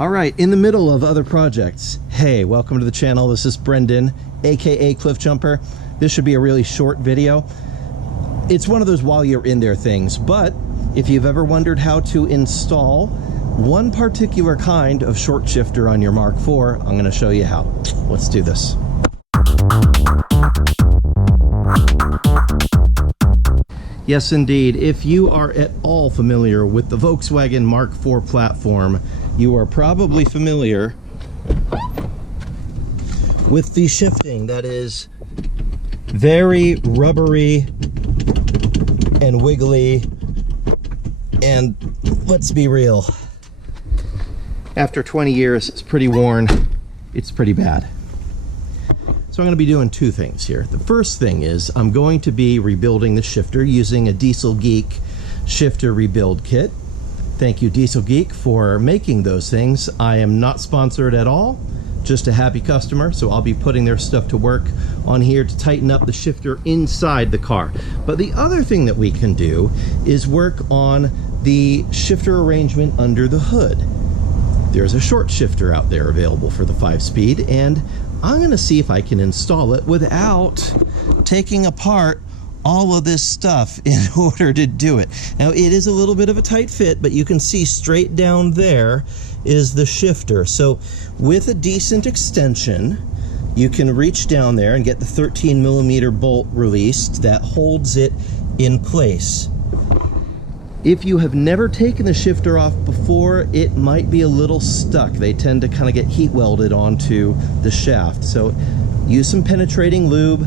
All right, in the middle of other projects. Hey, welcome to the channel. This is Brendan, aka Cliff Jumper. This should be a really short video. It's one of those while you're in there things, but if you've ever wondered how to install one particular kind of short shifter on your Mark IV, I'm going to show you how. Let's do this. Yes, indeed. If you are at all familiar with the Volkswagen Mark IV platform, you are probably familiar with the shifting that is very rubbery and wiggly, and let's be real, after 20 years it's pretty worn, it's pretty bad. So I'm going to be doing two things here. The first thing is I'm going to be rebuilding the shifter using a Dieselgeek shifter rebuild kit. Thank you, Dieselgeek, for making those things. I am not sponsored at all, just a happy customer, so I'll be putting their stuff to work on here to tighten up the shifter inside the car. But the other thing that we can do is work on the shifter arrangement under the hood. There's a short shifter out there available for the 5-speed, and I'm going to see if I can install it without taking apart all of this stuff in order to do it. Now, it is a little bit of a tight fit, but you can see straight down there is the shifter. So with a decent extension, you can reach down there and get the 13mm bolt released that holds it in place. If you have never taken the shifter off before, it might be a little stuck. They tend to kind of get heat welded onto the shaft. So use some penetrating lube,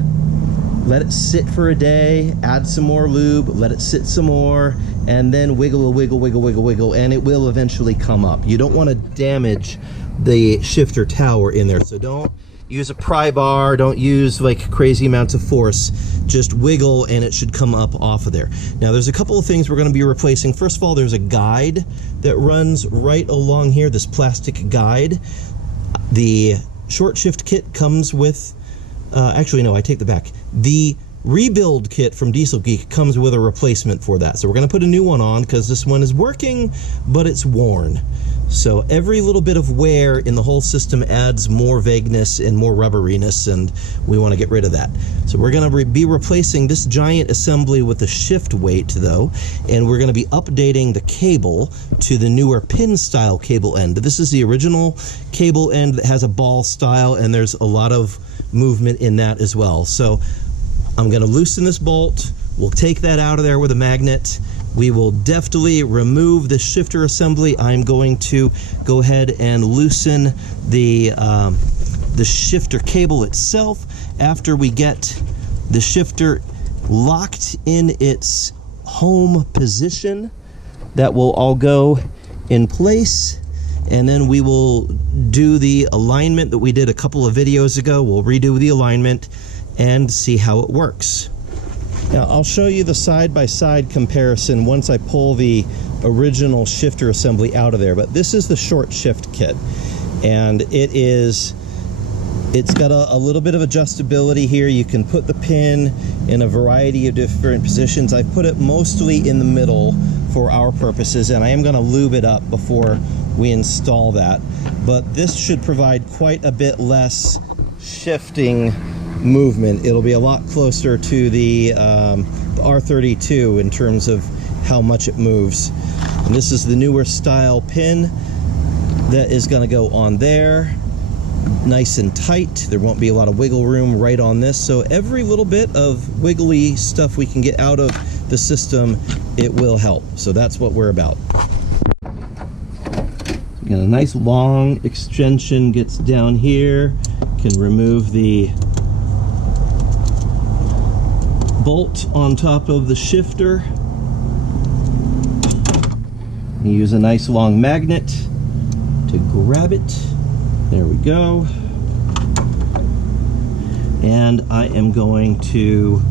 let it sit for a day, add some more lube, let it sit some more, and then wiggle, wiggle, wiggle, wiggle, wiggle, and it will eventually come up. You don't want to damage the shifter tower in there, so don't use a pry bar, don't use like crazy amounts of force, just wiggle and it should come up off of there. Now there's a couple of things we're going to be replacing. First of all, there's a guide that runs right along here, this plastic guide. The short shift kit comes with, actually no, I take that back. The rebuild kit from Dieselgeek comes with a replacement for that. So we're going to put a new one on because this one is working, but it's worn. So every little bit of wear in the whole system adds more vagueness and more rubberiness, and we want to get rid of that. So we're going to be replacing this giant assembly with a shift weight though, and we're going to be updating the cable to the newer pin style cable end. This is the original cable end that has a ball style, and there's a lot of movement in that as well. So I'm going to loosen this bolt. We'll take that out of there with a magnet. We will deftly remove the shifter assembly. I'm going to go ahead and loosen the shifter cable itself. After we get the shifter locked in its home position, that will all go in place. And then we will do the alignment that we did a couple of videos ago. We'll redo the alignment and see how it works. Now, I'll show you the side-by-side comparison once I pull the original shifter assembly out of there, but this is the short shift kit, and it's got a little bit of adjustability here. You can put the pin in a variety of different positions. I've put it mostly in the middle for our purposes, and I am going to lube it up before we install that, but this should provide quite a bit less shifting movement. It'll be a lot closer to the R32 in terms of how much it moves. And this is the newer style pin that is going to go on there, nice and tight. There won't be a lot of wiggle room right on this, so every little bit of wiggly stuff we can get out of the system, it will help. So that's what we're about. Got a nice long extension, gets down here, can remove the bolt on top of the shifter. You use a nice long magnet to grab it. There we go. And I am going to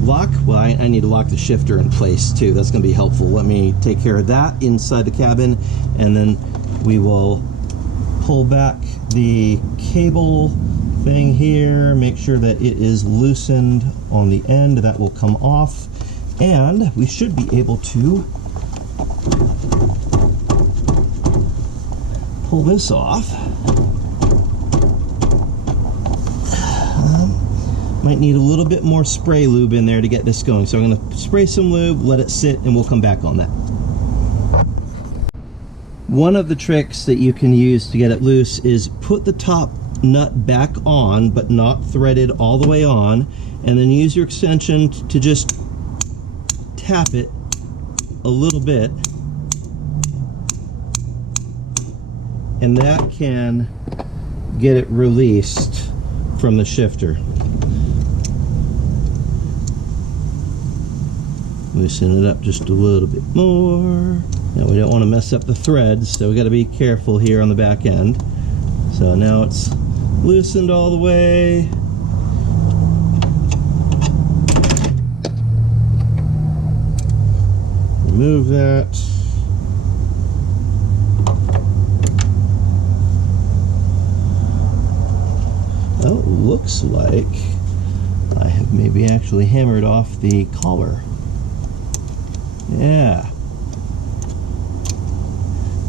lock, well, I need to lock the shifter in place too. That's going to be helpful. Let me take care of that inside the cabin, and then we will pull back the cable thing here, make sure that it is loosened on the end. That will come off, and we should be able to pull this off. Might need a little bit more spray lube in there to get this going. So I'm going to spray some lube, let it sit, and we'll come back on that. One of the tricks that you can use to get it loose is put the top nut back on, but not threaded all the way on, and then use your extension to just tap it a little bit, and that can get it released from the shifter. Loosen it up just a little bit more. Now we don't want to mess up the threads, so we got to be careful here on the back end. So now it's loosened all the way. Remove that. Oh, it looks like I have maybe actually hammered off the collar. Yeah.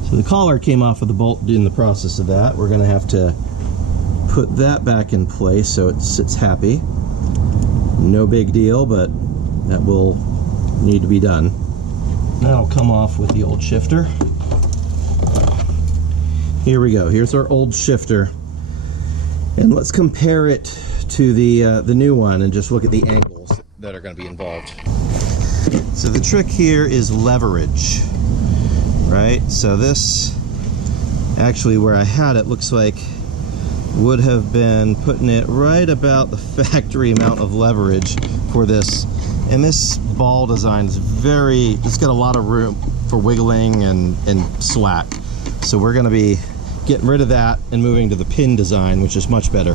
So the collar came off of the bolt in the process of that. We're going to have to put that back in place so it sits happy. No big deal, but that will need to be done. That'll come off with the old shifter. Here we go. Here's our old shifter. And let's compare it to the new one and just look at the angles that are going to be involved. So the trick here is leverage, right? So this, actually where I had it, looks like would have been putting it right about the factory amount of leverage for this. And this ball design is it's got a lot of room for wiggling and slack. So we're going to be getting rid of that and moving to the pin design, which is much better.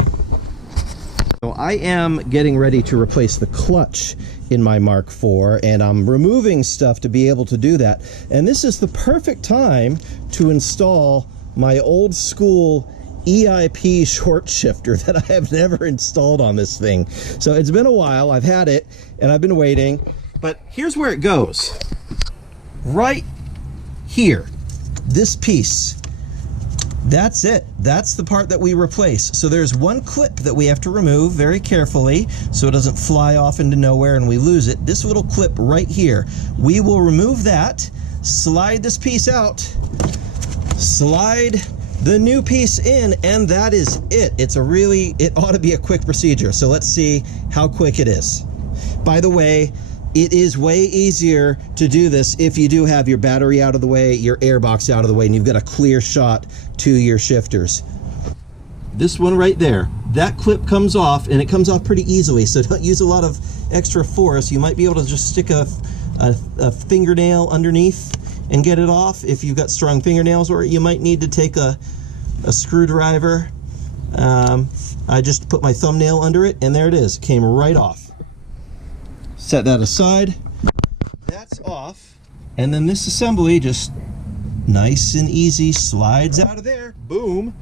So I am getting ready to replace the clutch in my Mark IV, and I'm removing stuff to be able to do that. And this is the perfect time to install my old school EIP short shifter that I have never installed on this thing. So it's been a while, I've had it, and I've been waiting, but here's where it goes. Right here, this piece. That's it. That's the part that we replace. So there's one clip that we have to remove very carefully so it doesn't fly off into nowhere and we lose it. This little clip right here. We will remove that, slide this piece out, slide the new piece in, and that is it. It ought to be a quick procedure. So let's see how quick it is. By the way, it is way easier to do this if you do have your battery out of the way, your airbox out of the way, and you've got a clear shot to your shifters. This one right there, that clip comes off, and it comes off pretty easily, so don't use a lot of extra force. You might be able to just stick a fingernail underneath and get it off if you've got strong fingernails, or you might need to take a screwdriver. I just put my thumbnail under it, and there it is. It came right off. Set that aside. That's off. And then this assembly just nice and easy slides out of there. Boom.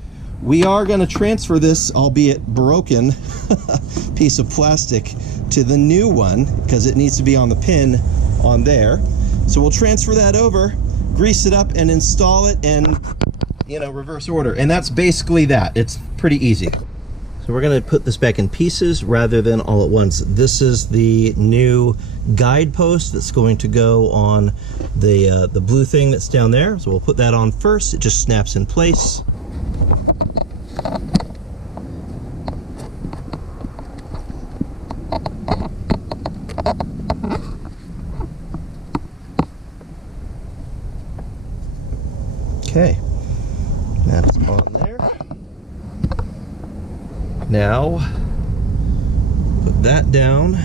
We are going to transfer this, albeit broken, piece of plastic to the new one because it needs to be on the pin on there. So we'll transfer that over, grease it up, and install it, and reverse order. And that's basically that. It's pretty easy. So we're going to put this back in pieces rather than all at once. This is the new guidepost that's going to go on the blue thing that's down there. So we'll put that on first. It just snaps in place. Okay, that's on there. Now, put that down.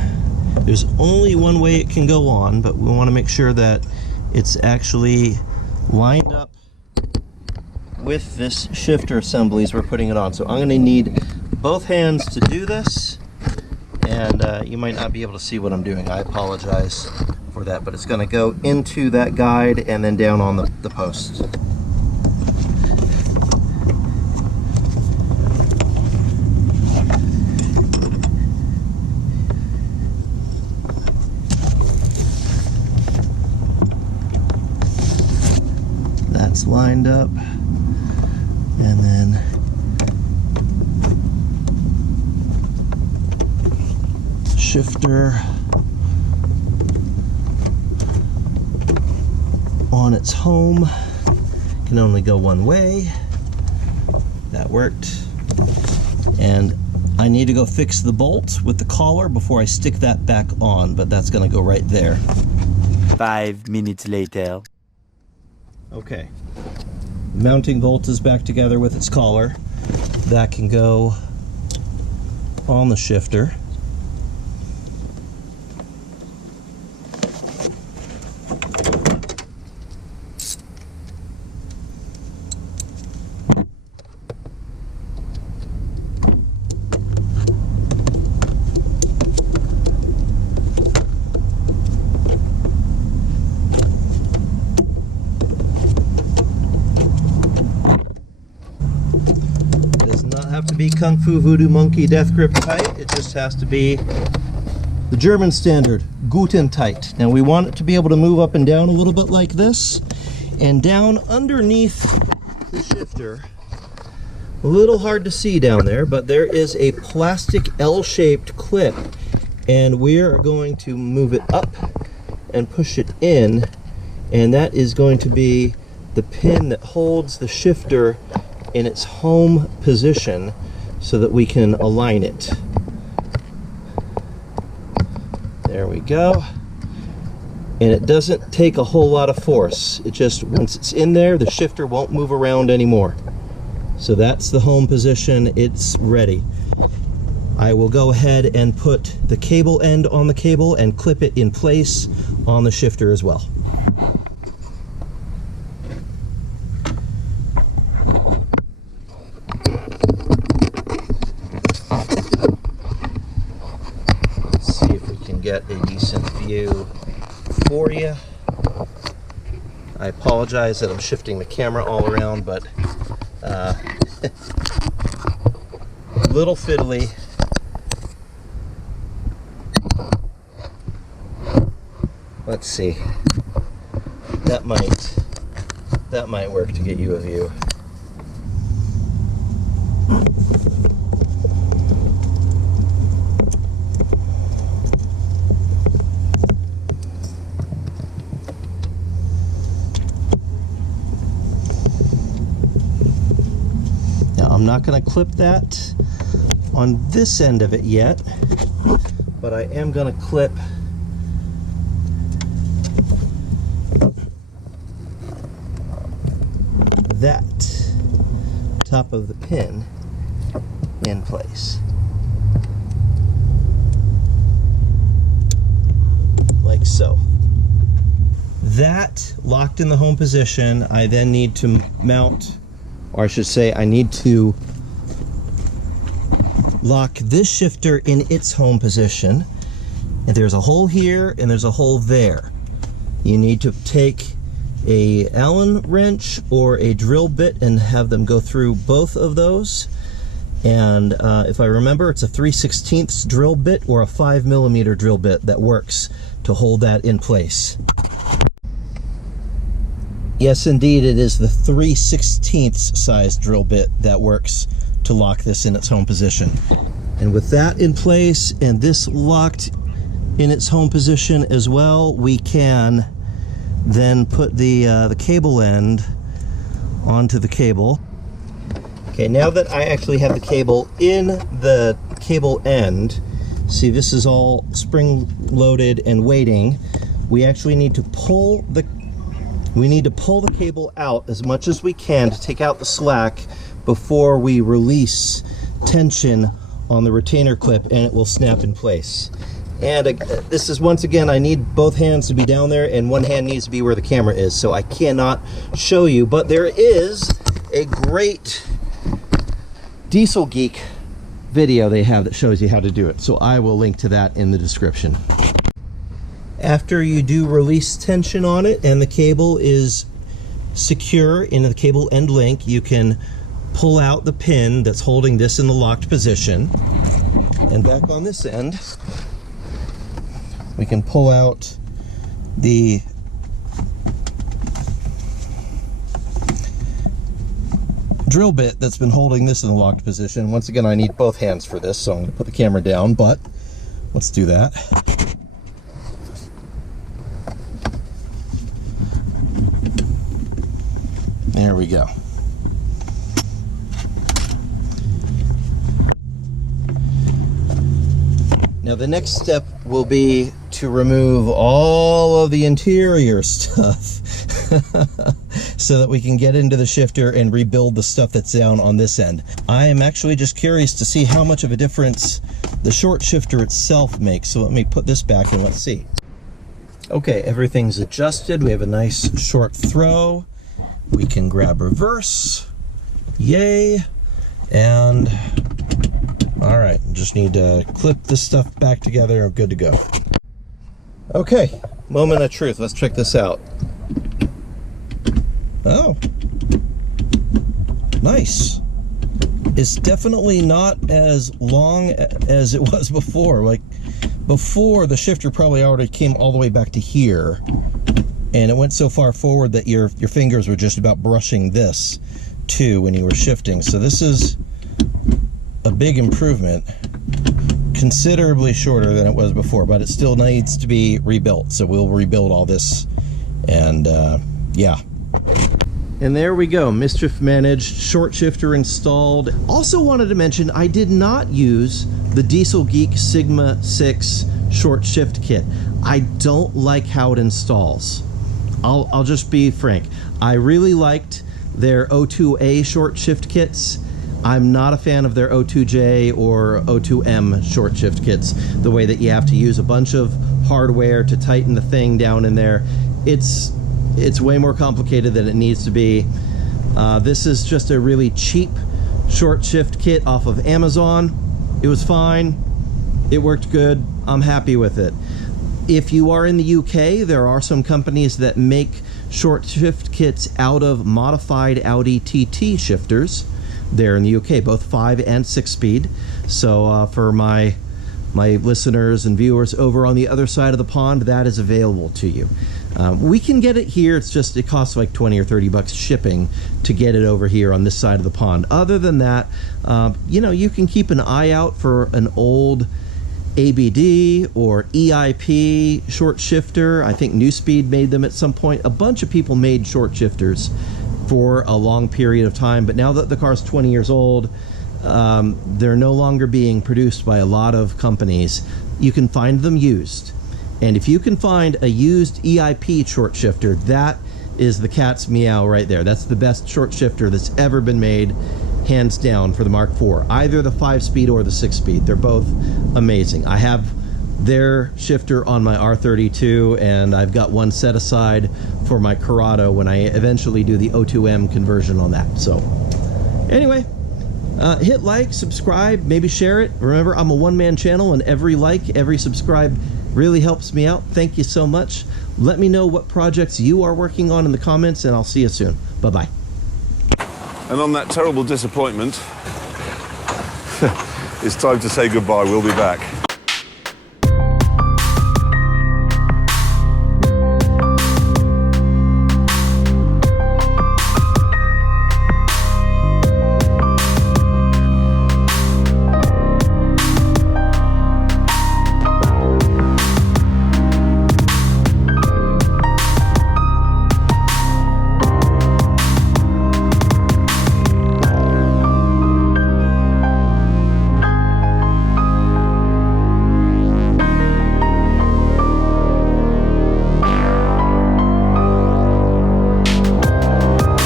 There's only one way it can go on, but we want to make sure that it's actually lined up with this shifter assemblies we're putting it on. So I'm going to need both hands to do this, and you might not be able to see what I'm doing. I apologize for that, but it's going to go into that guide and then down on the post. That's lined up. And then shifter on its home. Can only go one way. That worked. And I need to go fix the bolt with the collar before I stick that back on, but that's gonna go right there. 5 minutes later. Okay. Mounting bolt is back together with its collar. That can go on the shifter. Be Kung Fu Voodoo Monkey Death Grip tight. It just has to be the German standard Guten tight. Now we want it to be able to move up and down a little bit like this, and down underneath the shifter. A little hard to see down there, but there is a plastic L-shaped clip, and we are going to move it up and push it in, and that is going to be the pin that holds the shifter in its home position so that we can align it. There we go. And it doesn't take a whole lot of force. It just, once it's in there, the shifter won't move around anymore. So that's the home position. It's ready. I will go ahead and put the cable end on the cable and clip it in place on the shifter as well. Get a decent view for you. I apologize that I'm shifting the camera all around, but a little fiddly. Let's see. That might work to get you a view. I'm not going to clip that on this end of it yet, but I am going to clip that top of the pin in place. Like so. That locked in the home position, I then need to mount, or I should say I need to lock this shifter in its home position. And there's a hole here and there's a hole there. You need to take a Allen wrench or a drill bit and have them go through both of those. And if I remember, it's a 3/16 drill bit or a 5mm drill bit that works to hold that in place. Yes, indeed, it is the 3/16 size drill bit that works to lock this in its home position. And with that in place and this locked in its home position as well, we can then put the cable end onto the cable. Okay, now that I actually have the cable in the cable end, see, this is all spring loaded and waiting. We actually need to pull the cable out as much as we can to take out the slack before we release tension on the retainer clip, and it will snap in place. And this is, once again, I need both hands to be down there and one hand needs to be where the camera is, so I cannot show you, but there is a great Dieselgeek video they have that shows you how to do it, so I will link to that in the description. After you do release tension on it and the cable is secure in the cable end link, you can pull out the pin that's holding this in the locked position. And back on this end, we can pull out the drill bit that's been holding this in the locked position. Once again, I need both hands for this, so I'm going to put the camera down, but let's do that. There we go. Now the next step will be to remove all of the interior stuff so that we can get into the shifter and rebuild the stuff that's down on this end. I am actually just curious to see how much of a difference the short shifter itself makes. So let me put this back and let's see. Okay, everything's adjusted. We have a nice short throw. We can grab reverse. Yay. And all right, just need to clip this stuff back together. I'm good to go. Okay, moment of truth. Let's check this out. Oh, nice. It's definitely not as long as it was before. Like before, the shifter probably already came all the way back to here, and it went so far forward that your fingers were just about brushing this too when you were shifting. So this is a big improvement, considerably shorter than it was before, but it still needs to be rebuilt. So we'll rebuild all this, and yeah. And there we go, mischief managed, short shifter installed. Also wanted to mention, I did not use the Dieselgeek Sigma 6 short shift kit. I don't like how it installs. I'll just be frank. I really liked their O2A short shift kits. I'm not a fan of their O2J or O2M short shift kits, the way that you have to use a bunch of hardware to tighten the thing down in there. It's way more complicated than it needs to be. This is just a really cheap short shift kit off of Amazon. It was fine. It worked good. I'm happy with it. If you are in the UK, there are some companies that make short shift kits out of modified Audi TT shifters. They're in the UK, both 5 and 6 speed. So for my listeners and viewers over on the other side of the pond, that is available to you. We can get it here. It's just, it costs like 20 or 30 bucks shipping to get it over here on this side of the pond. Other than that, you know, you can keep an eye out for an old ABD or EIP short shifter. I think New Speed made them at some point. A bunch of people made short shifters for a long period of time, but now that the car's 20 years old, they're no longer being produced by a lot of companies. You can find them used, and if you can find a used EIP short shifter, that is the cat's meow right there. That's the best short shifter that's ever been made, hands down, for the Mark IV. Either the 5-speed or the 6-speed. They're both amazing. I have their shifter on my R32, and I've got one set aside for my Corrado when I eventually do the O2M conversion on that. So anyway, hit like, subscribe, maybe share it. Remember, I'm a one-man channel, and every like, every subscribe really helps me out. Thank you so much. Let me know what projects you are working on in the comments, and I'll see you soon. Bye-bye. And on that terrible disappointment, it's time to say goodbye. We'll be back.